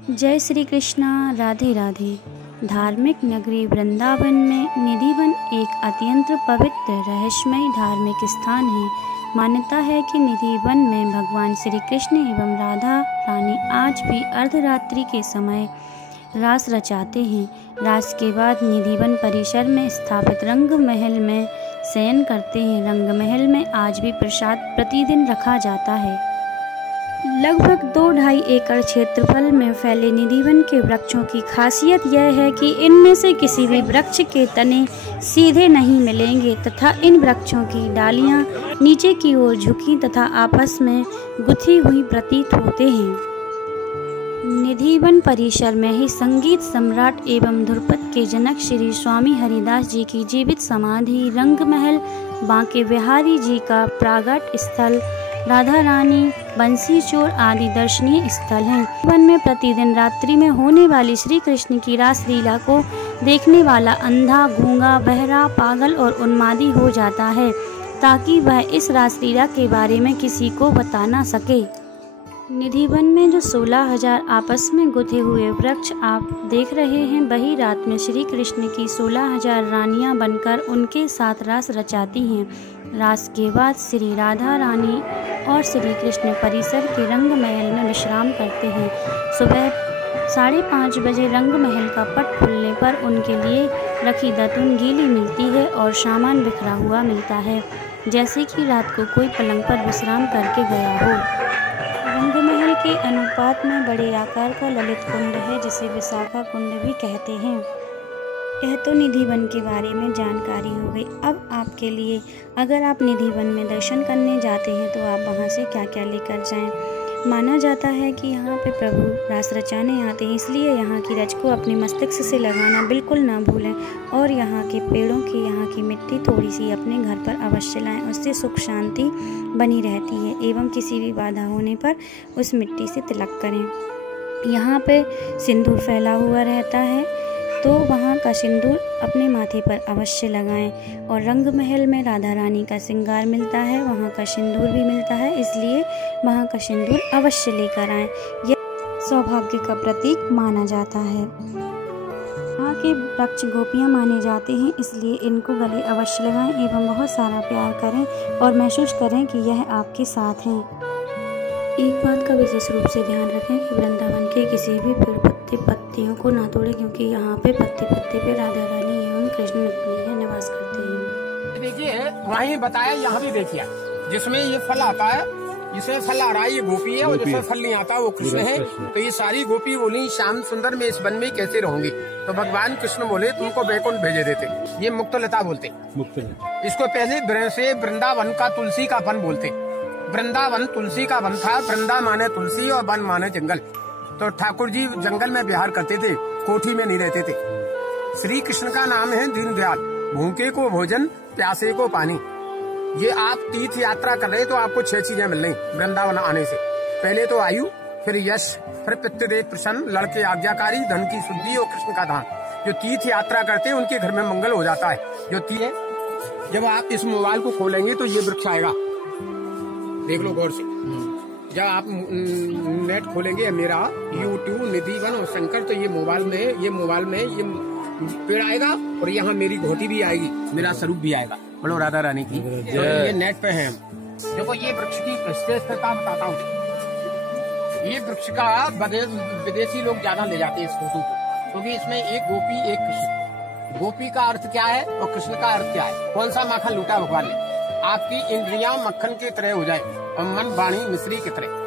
जय श्री कृष्णा। राधे राधे। धार्मिक नगरी वृंदावन में निधिवन एक अत्यंत पवित्र रहस्यमय धार्मिक स्थान है। मान्यता है कि निधिवन में भगवान श्री कृष्ण एवं राधा रानी आज भी अर्धरात्रि के समय रास रचाते हैं। रास के बाद निधिवन परिसर में स्थापित रंग महल में शयन करते हैं। रंग महल में आज भी प्रसाद प्रतिदिन रखा जाता है। लगभग 2-2.5 एकड़ क्षेत्रफल में फैले निधिवन के वृक्षों की खासियत यह है कि इनमें से किसी भी वृक्ष के तने सीधे नहीं मिलेंगे तथा इन वृक्षों की डालियां नीचे की ओर झुकी तथा आपस में गुथी हुई प्रतीत होते हैं। निधिवन परिसर में ही संगीत सम्राट एवं ध्रुपद के जनक श्री स्वामी हरिदास जी की जीवित समाधि, रंग महल, बांके बिहारी जी का प्रागट स्थल, राधा रानी, बंसी चोर आदि दर्शनीय स्थल हैं। वन में प्रतिदिन रात्रि में होने वाली श्री कृष्ण की रास लीला को देखने वाला अंधा, गूंगा, बहरा, पागल और उन्मादी हो जाता है ताकि वह इस रास लीला के बारे में किसी को बता ना सके। निधिवन में जो 16,000 आपस में गुथे हुए वृक्ष आप देख रहे हैं, वही रात में श्री कृष्ण की 16,000 रानियां बनकर उनके साथ रास रचाती हैं। रास के बाद श्री राधा रानी और श्री कृष्ण परिसर के रंग महल में विश्राम करते हैं। सुबह 5:30 बजे रंग महल का पट खुलने पर उनके लिए रखी दतुन गीली मिलती है और सामान बिखरा हुआ मिलता है, जैसे कि रात को कोई पलंग पर विश्राम करके गया हो। रंग महल के अनुपात में बड़े आकार का ललित कुंड है, जिसे विशाखा कुंड भी कहते हैं। यह तो निधिवन के बारे में जानकारी हो गई। अब आपके लिए, अगर आप निधिवन में दर्शन करने जाते हैं तो आप वहां से क्या क्या लेकर जाएं। माना जाता है कि यहाँ पे प्रभु रास रचाने आते हैं, इसलिए यहाँ की रज को अपने मस्तिष्क से लगाना बिल्कुल ना भूलें और यहाँ के पेड़ों की, यहाँ की मिट्टी थोड़ी सी अपने घर पर अवश्य लाएं। उससे सुख शांति बनी रहती है एवं किसी भी बाधा होने पर उस मिट्टी से तिलक करें। यहाँ पे सिंदूर फैला हुआ रहता है, तो वहाँ का सिंदूर अपने माथे पर अवश्य लगाएं। और रंग महल में राधा रानी का श्रृंगार मिलता है, वहाँ का सिंदूर भी मिलता है, इसलिए वहाँ का सिंदूर अवश्य लेकर आएं। यह सौभाग्य का प्रतीक माना जाता है। यहाँ के वृक्ष गोपियाँ माने जाते हैं, इसलिए इनको गले अवश्य लगाएं एवं बहुत सारा प्यार करें और महसूस करें कि यह आपके साथ हैं। एक बात का विशेष रूप से ध्यान रखें कि वृंदावन के किसी भी पेड़ पत्तियों को ना तोड़ें, क्योंकि यहाँ पे पत्ते पे राधा रानी एवं कृष्ण निवास करते हैं। देखिए वहीं बताया, यहाँ भी देखिए जिसमें ये फल आता है, जिसमें फल आ रहा है ये गोपी है, और जिसमें फल नहीं आता वो कृष्ण है। तो ये सारी गोपी बोली श्याम सुंदर में इस वन में कैसे रहूंगी, तो भगवान कृष्ण बोले तुमको बैकुंठ भेजे देते। ये मुक्त लता बोलते, इसको पहले से वृंदावन का तुलसी का वन बोलते। वृंदावन तुलसी का वन था, वृंदा माने तुलसी और वन माने जंगल। तो ठाकुर जी जंगल में विहार करते थे, कोठी में नहीं रहते थे। श्री कृष्ण का नाम है दीनदयाल, भूखे को भोजन, प्यासे को पानी। ये आप तीर्थ यात्रा कर रहे तो आपको 6 चीजें मिल रही वृंदावन आने से। पहले तो आयु, फिर यश, फिर पितृदेव प्रसन्न, लड़के आज्ञाकारी, धन की शुद्धि और कृष्ण का धाम। जो तीर्थ यात्रा करते हैं उनके घर में मंगल हो जाता है। जब आप इस मोबाइल को खोलेंगे तो ये वृक्ष आएगा, देख लो गौर से। जब आप नेट खोलेंगे मेरा YouTube, निधिवन और शंकर, तो ये मोबाइल में ये पेड़ आएगा और यहाँ मेरी घोटी भी आएगी, मेरा स्वरूप भी आएगा। बोलो राधा रानी की। तो ये नेट पे है हम। देखो ये वृक्ष की विशेषता बताता हूँ। ये वृक्ष का विदेशी लोग ज्यादा ले जाते हैं इस फोटो को, क्योंकि इसमें एक गोपी एक कृष्ण। गोपी का अर्थ क्या है और कृष्ण का अर्थ क्या है। कौन सा माखन लूटा भगवान ने, आपकी इंद्रियां मक्खन की तरह हो जाए और मन वाणी मिश्री की तरह।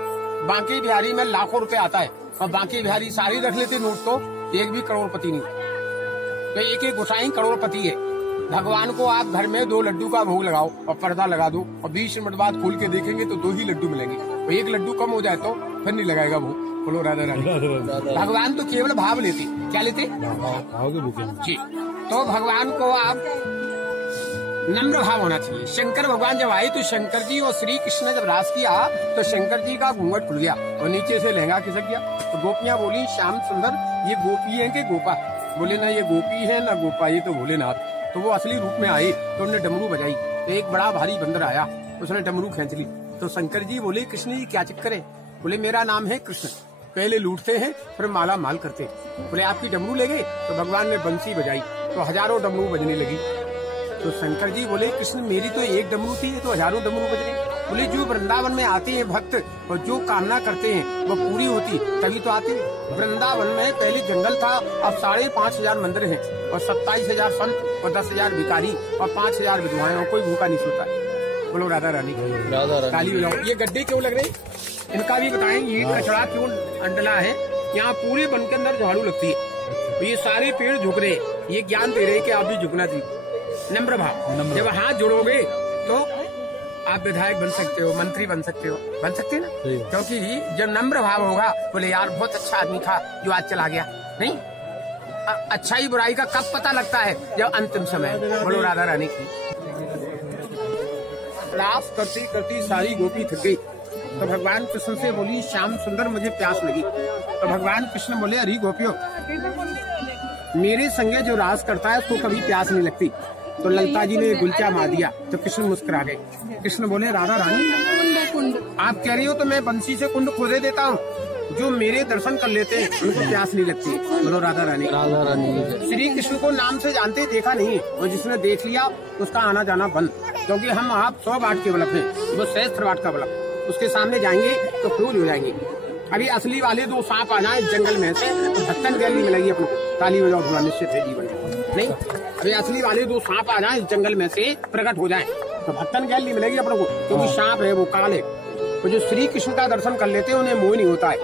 बांके बिहारी में लाखों रुपए आता है और बांके बिहारी सारी रख लेते नोट, तो एक भी करोड़पति नहीं। तो एक गोसाई करोड़पति है। भगवान को आप घर में 2 लड्डू का भोग लगाओ और पर्दा लगा दो और 20 मिनट बाद खोल के देखेंगे तो 2 ही लड्डू मिलेंगे। तो एक लड्डू कम हो जाए तो फिर नहीं लगाएगा भोग। बोलो राधा रानी। भगवान तो केवल भाव लेते, क्या लेते जी। तो भगवान को आप नम्र भाव होना चाहिए। शंकर भगवान जब आए तो शंकर जी और श्री कृष्ण जब रास किया तो शंकर जी का घूंघट खुल गया और नीचे से लहंगा खिसक गया। तो गोपियां बोली श्याम सुंदर ये गोपी है कि गोपा। बोले ना ये गोपी है ना गोपा, ये तो भोलेनाथ। तो वो असली रूप में आए तो उन्होंने डमरू बजाई। तो एक बड़ा भारी बंदर आया, उसने डमरू खींच ली। तो शंकर जी बोले कृष्ण जी क्या चक्कर है। बोले मेरा नाम है कृष्ण। पहले लूटते हैं फिर माला माल करते हैं। बोले आपकी डमरू ले गए, तो भगवान ने बंसी बजाई तो हजारों डमरू बजने लगी। तो शंकर जी बोले कृष्ण मेरी तो एक डमरू थी, तो हजारों डमरू बज रहे। बोले जो वृंदावन में आते हैं भक्त और जो कामना करते हैं वो पूरी होती तभी तो आते हैं। वृंदावन में पहले जंगल था, अब 5,500 मंदिर हैं और 27,000 संत और 10,000 भिखारी और 5,000 विधवाएं और कोई भूखा नहीं सोता है। बोलो राधा रानी ताली बजाओ। ये गड्ढे क्यों लग रहे इनका भी बताएं, ये कचरा क्यों अंडला है। यहाँ पूरे वन के अंदर झाड़ू लगती है, तो ये सारे पेड़ झुक रहे, ये ज्ञान दे रहे कि आप भी झुकना चाहिए। नम्र भाव, जब हाथ जोड़ोगे तो आप विधायक बन सकते हो, मंत्री बन सकते हो, बन सकते ना, क्योंकि जब नम्र भाव होगा बोले यार बहुत अच्छा आदमी था जो आज चला गया। नहीं, अच्छाई बुराई का कब पता लगता है? जब अंतिम समय। बोलो राधा रानी की। प्रयास करती करती सारी गोपी थक गई, तो भगवान कृष्ण से बोली श्याम सुंदर मुझे प्यास लगी। तो भगवान कृष्ण बोले अरे गोपियों, मेरे संगे जो रास करता है उसको कभी प्यास नहीं लगती। तो ललता जी ने गुलचा मार दिया, तो कृष्ण मुस्कुरा गए। कृष्ण बोले राधा रानी आप कह रही हो तो मैं बंसी से कुंड खोदे देता हूँ, जो मेरे दर्शन कर लेते हैं उनको प्यास नहीं लगती। बोलो राधा रानी। राधा रानी श्री कृष्ण को नाम से जानते देखा नहीं, और जिसने देख लिया उसका आना जाना बंद, क्योंकि हम आप 100 वाट के बल्ब हैं, वो 100 वाट का बल्ब, उसके सामने जाएंगे तो फ्यूज हो जाएंगे। अभी असली वाले 2 सांप आ जाए जंगल में से तो ढक्कन गैली मिलेगी अपने को, ताली बजाओ थोड़ा निश्चित है जीवन नहीं। अभी असली वाले 2 सांप आ जाए जंगल में से प्रकट हो जाए तो ढक्कन गैली मिलेगी अपने को, क्योंकि सांप है वो काल है। तो जो श्री कृष्ण का दर्शन कर लेते हैं उन्हें मोह नहीं होता है।